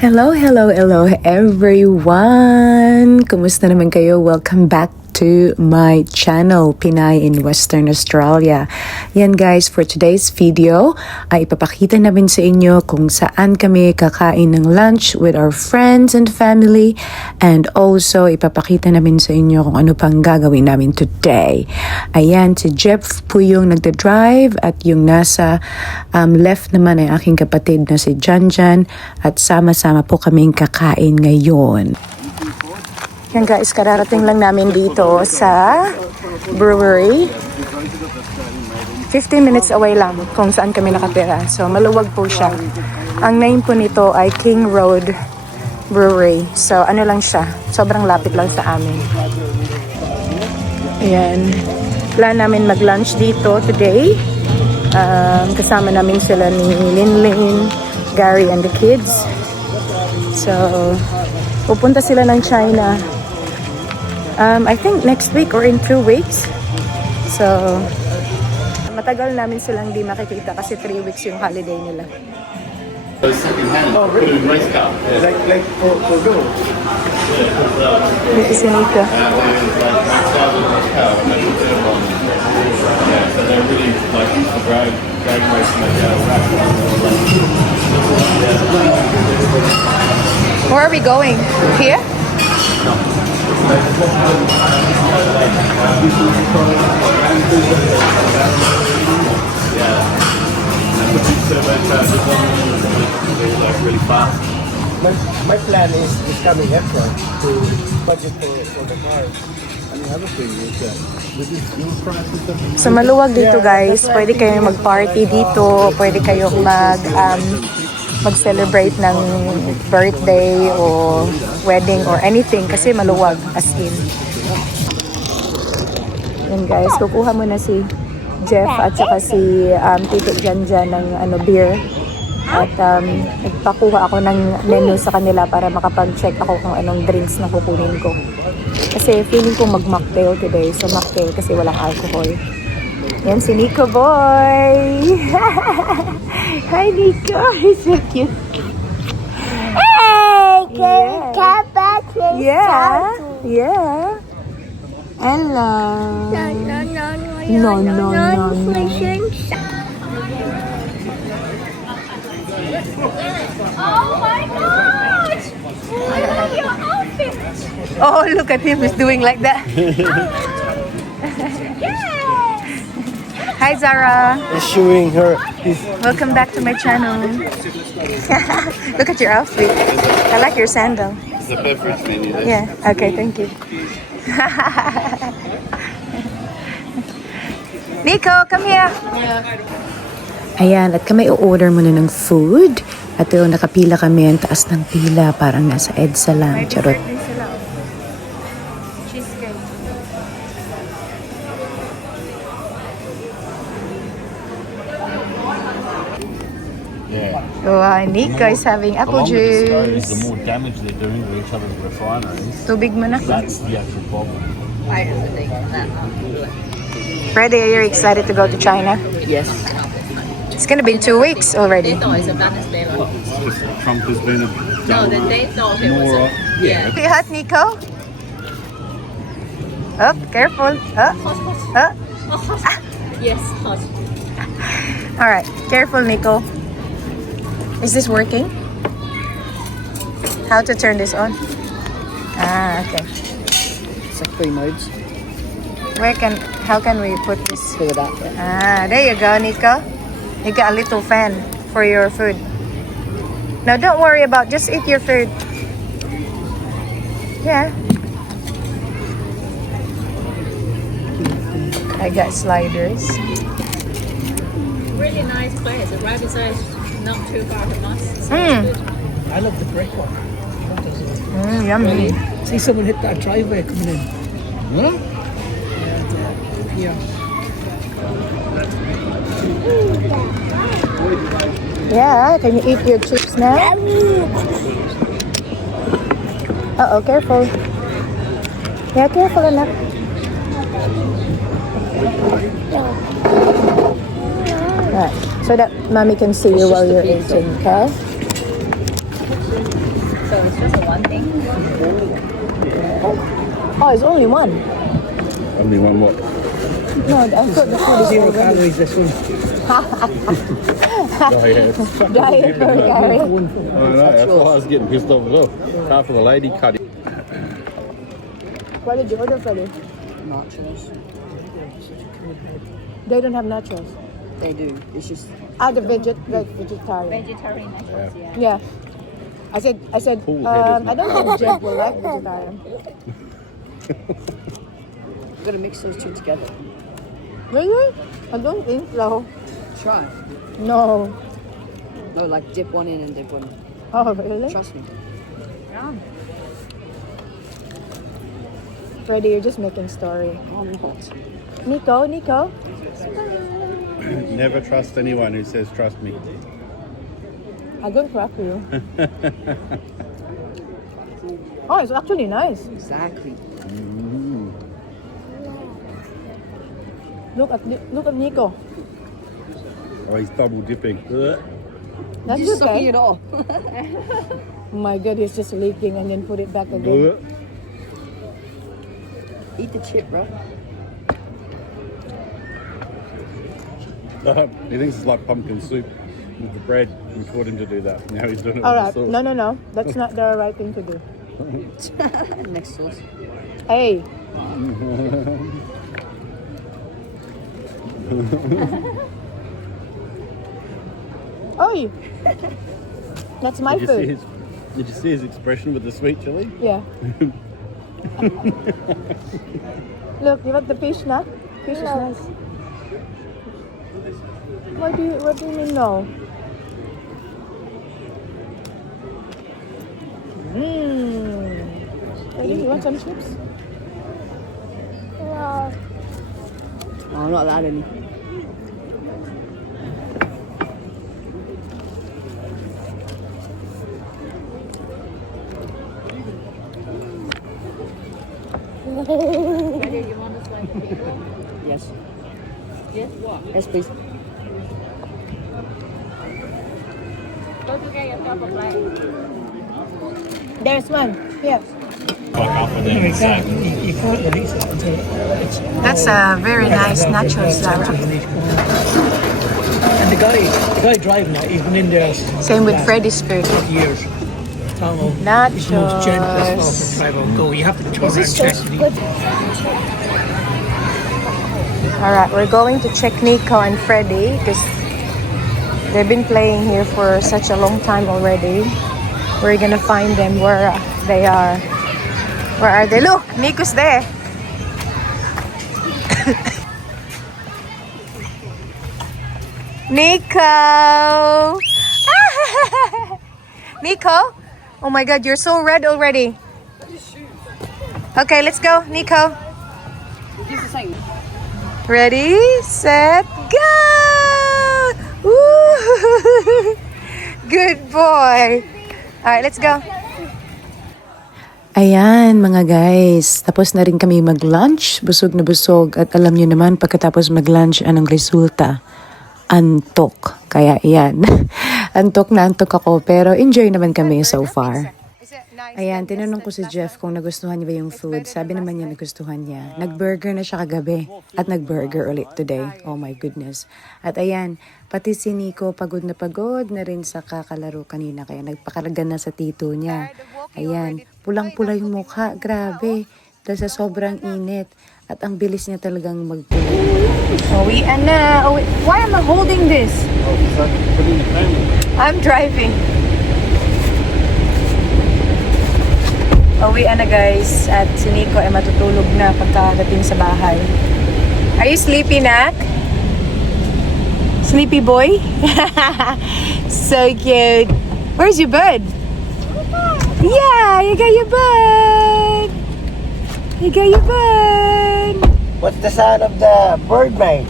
Hello, hello, hello everyone! Kumusta naman kayo? Welcome back to my channel, Pinay in Western Australia. Yan guys, for today's video ay ipapakita namin sa inyo kung saan kami kakain ng lunch with our friends and family, and also ipapakita namin sa inyo kung ano pang gagawin namin today. Ayan, si Jeff po yung nagda-drive at yung nasa left naman ay aking kapatid na si Janjan, at sama-sama po kaming kakain ngayon. Yan guys, kararating lang namin dito sa brewery. 15 minutes away lang kung saan kami nakatira. So maluwag po siya. Ang name po nito ay King Road Brewery. So ano lang siya, sobrang lapit lang sa amin. Ayan. Plan namin mag-lunch dito today. Kasama namin sila ni Linlin, Gary and the kids. So pupunta sila ng China. I think next week or in 2 weeks. So, matagal namin silang di makikita kasi 3 weeks yung holiday nila. Oh, really? Like for go? Dito si Nika. Where are we going? Here? No. My plan is coming April to budget for the car. And the other thing is that with this fuel prices that So maluwag dito guys, pwede kayong mag-party dito, pwede kayong mag-celebrate ng birthday o wedding or anything kasi maluwag as in. Yan guys, kukuha mo na si Jeff at saka si Tito Janjan ng beer. At nagpakuha ako ng menu sa kanila para makapag-check ako kung anong drinks na kukunin ko. Kasi feeling ko mag-mocktail today. So mocktail kasi walang alcohol. Yan si Nico boy! Hi Nico! He's so cute. Hey! Can we come back here? Yeah! Yeah! Hello! No. Oh my gosh! Your outfit! Oh, look at him, he's doing like that. Hi Zara! is showing her his Welcome back to my channel. Look at your outfit. I like your sandal. the beverage menu. Yeah, okay, thank you. Nico, come here. Ayan, at kami i-order muna ng food. At yung nakapila kami, ang taas ng pila, parang nasa EDSA lang. Charot. Yeah. Oh, Nico is having apple The longer this goes, juice. the more damage they're doing to each other's refineries. Tubig mo na. That's the actual problem. Freddy, are you excited to go to China? Yes. It's gonna be 2 weeks already. They thought it's a Wednesday. It's just Trump has been No, then they thought it was more. a... Yeah. You hot, Nico? Oh, careful. Oh. Yes, hot. All right, careful, Nico. Is this working? How to turn this on? Ah, okay. It's like 3 modes. How can we put this? Figure that. Ah, there you go, Nico. You got a little fan for your food. Now, don't worry about, just eat your food. Yeah. I got sliders. Really nice place. The right beside not too far from us. So Mm. it's good. I love the brick one. Yummy. See someone hit that driveway coming in. Huh? Yeah. Yeah, can you eat your chips now? Uh-oh, careful. Yeah, careful enough. Right, so that mommy can see you while you're eating, okay? So it's just a one thing. Oh, it's only one. Only one more. No, I thought the food is 0 calories this one. Oh, yeah. diet for Gary. I know, that's why I was getting pissed off as well. Half of the lady cut it. What did you order, Freddie? Nachos. They don't have nachos. They do. It's just The vegetarian. Vegetarian nachos, yeah. Yeah. I said, Cool-headed. I don't think Jeff will like vegetarian. you've got to mix those two together. Really? I don't think so. Try. No. No, like dip one in and dip one. Oh, really? Trust me. Freddie, you're just making story. I'm not. Nico. Never trust anyone who says trust me. I don't crack you. Oh, it's actually nice. Exactly. Look at Nico. Oh, he's double dipping. That's Just sucking okay. it off. Oh my God, it's just leaking and then put it back again. Eat the chip, bro. He thinks it's like pumpkin soup with the bread. We taught him to do that. Now he's doing it All with right. the sauce. No. That's not the right thing to do. Next sauce. Hey. Oi. That's my food. Did you see his expression with the sweet chili? Yeah. Look, you want the fish now? Fish is nice. What do you mean no? You want some chips? No. Oh, not that any. Freddie, you want a slice of pickle? Yes. Yes, what? Yes, please. Go to get yourself a plate. There's one. Yes. No, you can't release it until it's That's a very nice nachos, Sarah. And the guy driving it, he's been in there Same with Freddy's food. years. Tomo, he's the most gentlest driver. Go, you have to turn around and check. All right, we're going to check Nico and Freddy because they've been playing here for such a long time already. We're gonna find them where they are. Where are they? Look, Nico's there. Nico! Nico? Oh my God, you're so red already. Okay, let's go, Nico. Ready, set, go! Woo! Good boy. Alright, let's go. Ayan mga guys, tapos na rin kami mag-lunch, busog na busog at alam nyo naman pagkatapos mag-lunch anong resulta? Antok. Kaya ayan, antok na antok ako pero enjoy naman kami so far. Ayan, tinanong ko si Jeff kung nagustuhan niya ba yung food. Sabi naman niya nagustuhan niya. Nag-burger na siya kagabi at nag-burger ulit today. Oh my goodness. At ayan, pati si Nico pagod na rin sa kakalaro kanina. Kaya nagpakalaga na sa tito niya. Ayan, pulang-pula yung mukha. Grabe. Dahil sa sobrang init. At ang bilis niya talagang magpula. Uwian na. Why am I holding this? I'm driving. Uwian na guys at si Nico ay matutulog na pagkadating sa bahay. Are you sleepy, Nak? Sleepy boy? So cute. Where's your bed? Yeah, you got your bed. You got your bed. What's the sound of the bird make?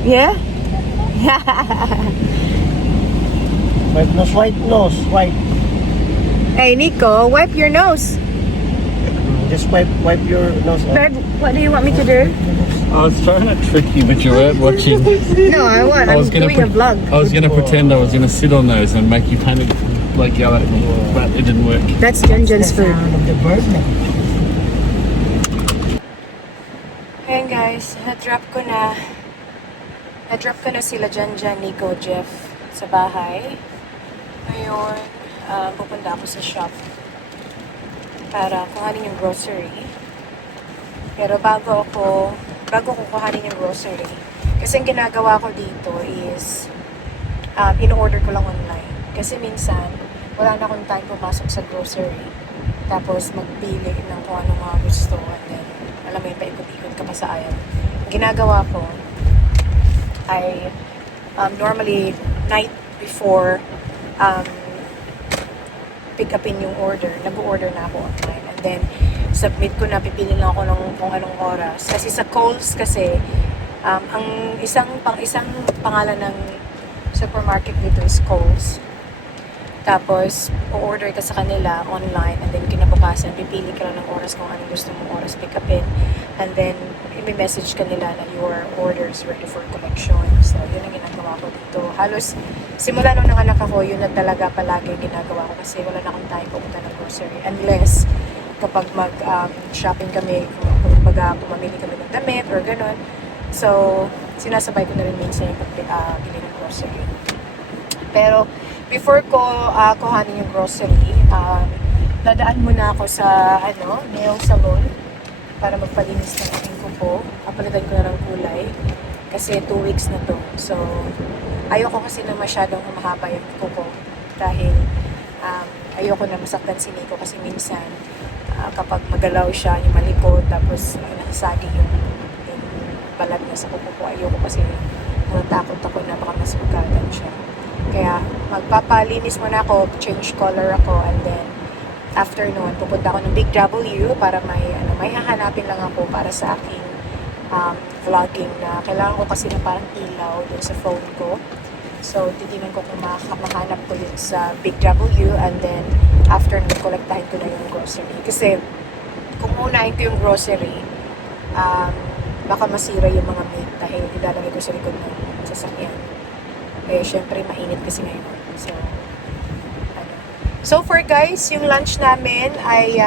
Yeah? White nose, white nose, white. Hey Nico, wipe your nose. Just wipe your nose. Babe, what do you want me to do? I was trying to trick you, but you weren't watching. No, I won't. I'm doing a vlog. I was gonna pretend I was gonna sit on those and make you kind of like yell at me, but it didn't work. That's Junjun's food. Of the bird now. Ayan guys, na-drop ko na sila Junjun, Nico, Jeff sa bahay. Ngayon, pupunta ako sa shop para kuhanin yung grocery. Pero bago ko kuhanin yung grocery, kasi ang ginagawa ko dito is in-order ko lang online. Kasi minsan, wala na akong time pumasok sa grocery. Tapos magpili ng kung ano mga gusto. And then, alam mo yung paikot-ikot ka pa sa aisle. Ang ginagawa ko ay normally night before pick upin yung order, nag-order na ako online. And then, submit ko na, pipili lang ako ng kung anong oras. Kasi sa Coles kasi, ang isang pangalan ng supermarket dito is Coles. Tapos, o-order ka sa kanila online and then kinabukasan, pipili ka lang ng oras kung anong gusto mong oras pick upin. And then, i-message ka nila na your order is ready for collection. So, yun ang ginagawa ko dito. Halos, simula nung nanganak ako, yun na talaga palagi ginagawa ko kasi wala na akong time pumunta ng grocery. Unless, kapag mag-shopping kami, pumamili kami ng damit or ganun. So, sinasabay ko na rin minsan yung pagbili ng grocery. Pero, before ko kuhanin yung grocery, dadaan muna ako sa nail salon para magpalinis ng aking kuko. Papalitan ko na ng kulay kasi 2 weeks na to. So, ayoko kasi na masyadong humahaba yung kuko dahil ayoko na masaktan si Nico kasi minsan kapag magalaw siya, yung malikot, tapos nakasagi yung balat niya sa kuko ko. Ayoko kasi natatakot ako na baka mas magkagan siya. Kaya magpapalinis muna ako, change color ako, and then after noon, pupunta ako ng Big W para may hahanapin lang ako para sa aking vlogging na kailangan ko kasi na parang ilaw dun sa phone ko. So, titingnan ko kung mahanap ko yun sa Big W, and then after nun, kolektahin ko na yung grocery. Kasi kung unahin ko yung grocery, baka masira yung mga meat dahil ilalagay ko sa likod ng sasakyan. Eh, syempre, mainit kasi ngayon. So far guys, yung lunch namin ay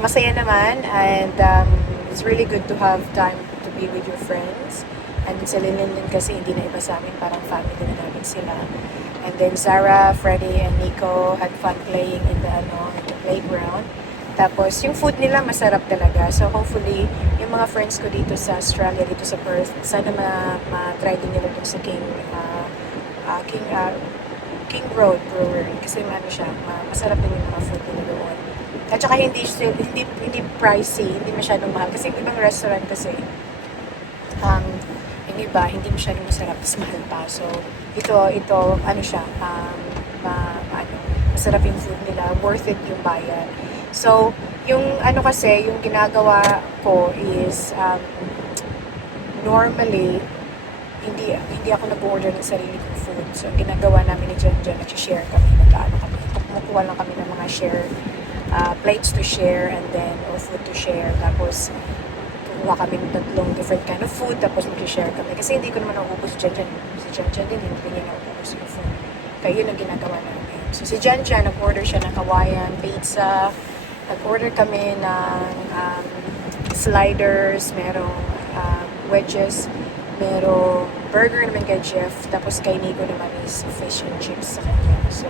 masaya naman, and it's really good to have time to be with your friends. And sa Lilin kasi hindi na iba sa amin, parang family na namin sila. And then Zara, Freddy, and Nico had fun playing in the playground. Tapos yung food nila masarap talaga. So hopefully, yung mga friends ko dito sa Australia, dito sa Perth, sana ma-try din nila dun sa King Road Brewery. Kasi siya, masarap din yung mga food nila doon. At saka hindi pricey, hindi masyadong mahal. Kasi yung ibang restaurant kasi, yung iba, hindi masyadong masarap, mas mahal pa. So, ito, siya, masarap yung food nila, worth it yung bayad. So, yung kasi, yung ginagawa ko is, normally, hindi ako nag-order ng sarili kong food. So, ang ginagawa namin ni Junjun, nag-share kami, kami. Kumukuha lang kami ng mga plates to share, and then, or food to share. Tapos, kukuha kami ng 3 different kind of food, tapos mag-share kami. Kasi hindi ko naman naubos si Junjun. Si Junjun din, hindi niya naubos yung food. Kaya yun ang ginagawa namin. So, si Junjun, nag-order siya ng Hawaiian pizza. Nag-order kami ng sliders, merong wedges, merong burger naman kay Jeff, tapos kay Nico naman is fish and chips sa kanya. So,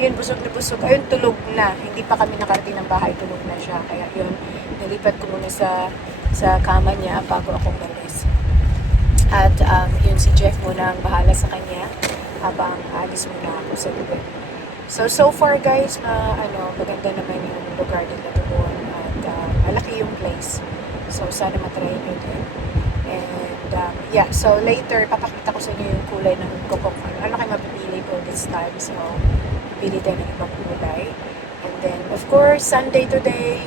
ayun, busog na busog. Ayun, tulog na. Hindi pa kami nakarating ng bahay, tulog na siya. Kaya yun, nilipat ko muna sa kama niya bago ako malis. At yun, si Jeff muna ang bahala sa kanya habang alis muna ako sa lugar. So far guys, maganda naman yung lugar nila doon, at malaki yung place. So sana matry nyo din. And so later, papakita ko sa inyo yung kulay ng kuko. Ano kayo mapipili ko this time. So, pili tayo ng ibang kulay. And then, of course, Sunday today.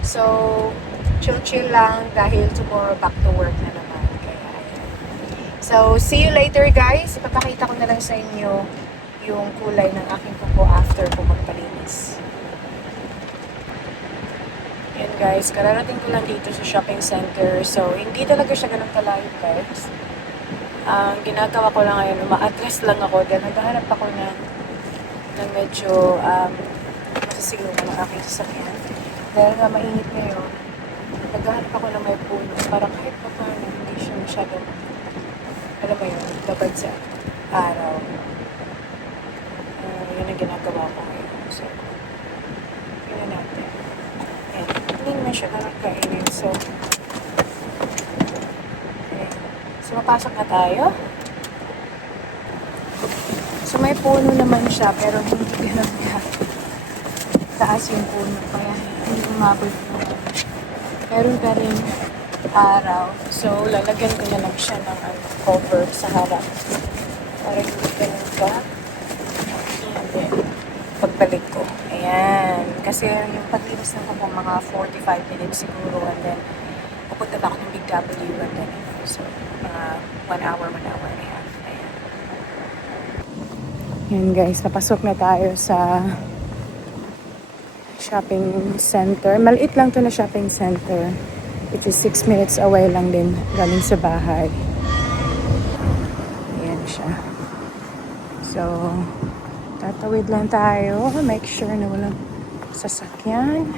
So, chill lang dahil tomorrow back to work na naman. Kaya, ayan. So, see you later guys. Ipapakita ko na lang sa inyo yung kulay ng aking kuko after ko magpalinis. Yan guys, kararating ko lang dito sa shopping center. So, hindi talaga siya ganun kalayo, guys. Ang ginagawa ko lang ngayon, umaatras lang ako. Dahil naghahanap ako ng medyo masasigaw na ng aking sasakyan. Dahil nga mainit ngayon, naghahanap ako ng may puno para kahit pa paano hindi siya masyadong, alam mo yun, labad sa araw. Yun ang ginagawa ko ngayon. So, yun natin. Ayan. Hindi naman siya nakakainin. So, ayan. So, mapasok na tayo. So, may puno naman siya, pero hindi ganun niya. Taas yung puno, kaya hindi umabot mo. Meron pa rin araw. So, lalagyan ko na lang siya ng cover sa harap. Para hindi ganun ka. And then, pagbalik ko. Ayan. Kasi yung paglinis na ko mga 45 minutes siguro. And then, pupunta ba ako ng Big W. And then, so, 1 hour and a half. Ayan. Ayan guys, napasok na tayo sa shopping center. Maliit lang to na shopping center. It is 6 minutes away lang din galing sa bahay. Ayan siya. So, tatawid lang tayo. Make sure na walang sasakyan.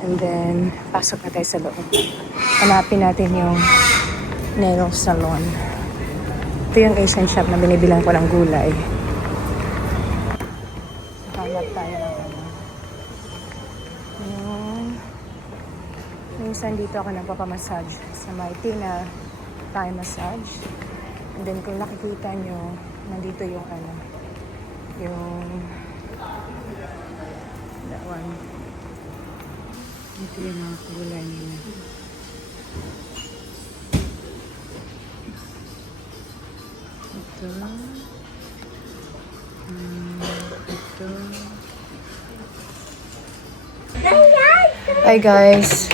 And then, pasok na tayo sa loob. Hanapin natin yung nail salon. Ito yung Asian shop na binibilang ko ng gulay. Hanap tayo ng minsan dito ako nagpapamassage sa may Tina Thai massage. And then kung nakikita nyo, nandito yung yung that one. Ito yung mga kulay nila. Ito. Ito. Hi guys.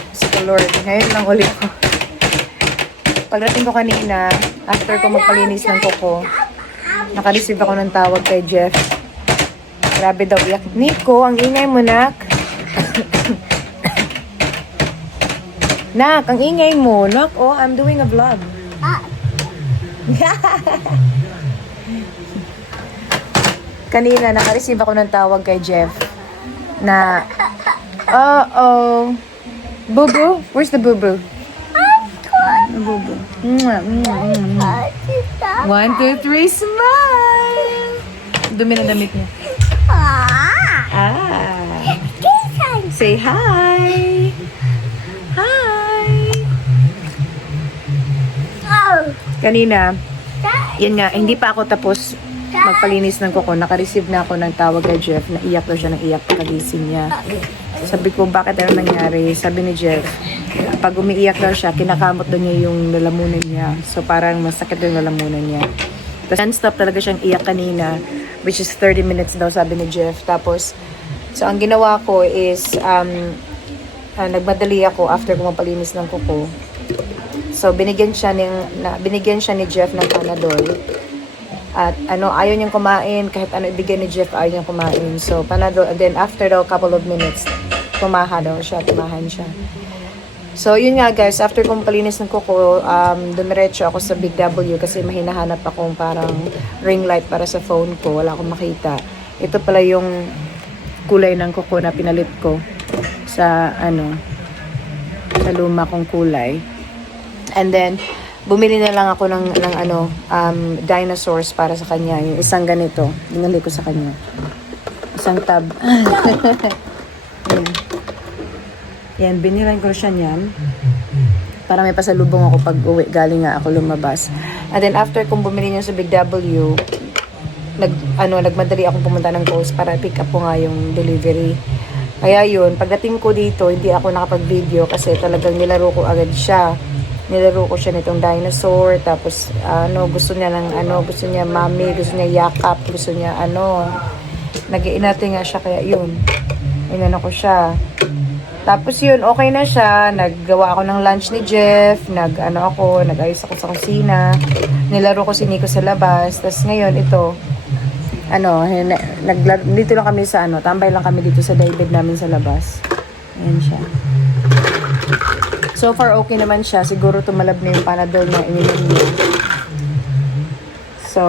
Lord, ngayon lang ulit ko. Pagdating ko kanina, after ko magpalinis ng kuko, naka-receive ako ng tawag kay Jeff. Grabe daw iyak. Nico, ang ingay mo, Nak. Nak, ang ingay mo. Nak, oh, I'm doing a vlog. Kanina, naka-receive ako ng tawag kay Jeff na, Boo-boo? Where's the boo-boo? Boo-boo. 1, 2, 3, smile! Dumi na damit niya. Say hi! Hi! Kanina, yun nga, hindi pa ako tapos magpalinis ng kuko. Naka-receive na ako ng tawag kay Jeff na iyak daw siya ng iyak pagkagising niya. Sabi ko, bakit ano nangyari? Sabi ni Jeff, pag umiiyak daw siya, kinakamot daw niya yung lalamunan niya. So, parang masakit yung lalamunan niya. Tapos, non-stop talaga siyang iyak kanina, which is 30 minutes daw, sabi ni Jeff. Tapos, so, ang ginawa ko is, nagmadali ako after ko mapalinis ng kuko. So, binigyan siya ni Jeff ng Panadol. At ayaw niyang kumain, kahit ano ibigay ni Jeff, ayaw niyang kumain. So, Panadol, and then after daw couple of minutes, tumahan siya. So, yun nga guys, after kong palinis ng kuko, dumiretso ako sa Big W kasi mahinahanap akong parang ring light para sa phone ko. Wala akong makita. Ito pala yung kulay ng kuko na pinalit ko sa sa luma kong kulay. And then, bumili na lang ako ng dinosaurs para sa kanya. Yung isang ganito. Binili ko sa kanya. Isang tab. Yan, binilan ko siya niyan. Para may pasalubong ako pag uwi. Galing nga ako lumabas. And then after kong bumili niya sa Big W, nagmadali akong pumunta ng Coast para pick up ko nga yung delivery. Kaya yun, pagdating ko dito, hindi ako nakapag-video kasi talagang nilaro ko agad siya. Nilaro ko siya nitong dinosaur, tapos gusto niya mami, gusto niya yakap, gusto niya nag-iinate nga siya, kaya yun, ko siya. Tapos yun, okay na siya, naggawa ako ng lunch ni Jeff, nag-ayos ako sa kusina, nilaro ko si Nico sa labas, tapos ngayon ito, dito lang kami sa tambay lang kami dito sa daybed namin sa labas. Ayan siya. So far, okay naman siya. Siguro tumalab na yung Panadol na ininom niya. So,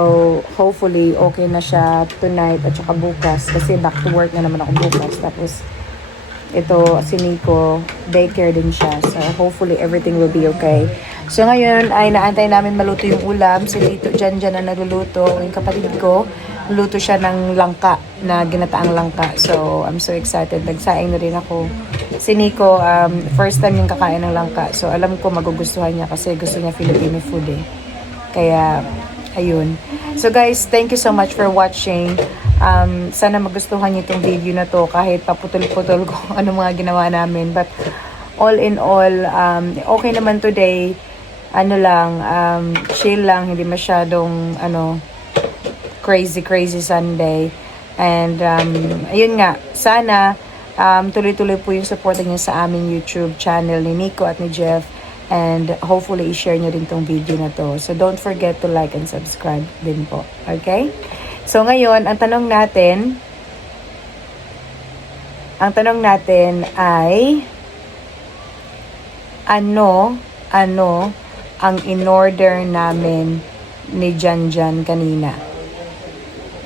hopefully, okay na siya tonight at saka bukas. Kasi back to work na naman ako bukas. Tapos, ito, si Nico, daycare din siya. So, hopefully, everything will be okay. So, ngayon ay naantay namin maluto yung ulam. Si Tito Jan na nagluluto. Yung kapatid ko, luto siya ng langka, na ginataang langka. So, I'm so excited. Nagsaing na rin ako. Si Nico, first time yung kakain ng langka. So, alam ko magugustuhan niya kasi gusto niya Filipino food eh. Kaya, ayun. So, guys, thank you so much for watching. Sana magustuhan niyo itong video na to kahit paputol-putol ko ano mga ginawa namin. But, all in all, okay naman today. Ano lang, chill lang, hindi masyadong crazy Sunday. And ayun nga, sana tuloy-tuloy po yung support niyo sa aming YouTube channel ni Nico at ni Jeff, and hopefully i-share niyo din tong video na to. So don't forget to like and subscribe din po. Okay? So ngayon, ang tanong natin ay ano ang in-order namin ni Janjan kanina.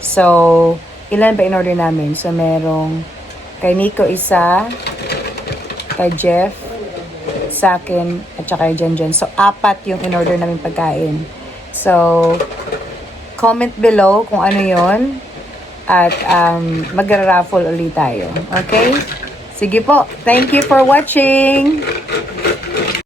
So, ilan ba in-order namin? So, merong kay Nico isa, kay Jeff, sa akin, at saka kay Janjan. So, 4 yung in-order namin pagkain. So, comment below kung ano yon at magra-raffle ulit tayo. Okay? Sige po. Thank you for watching!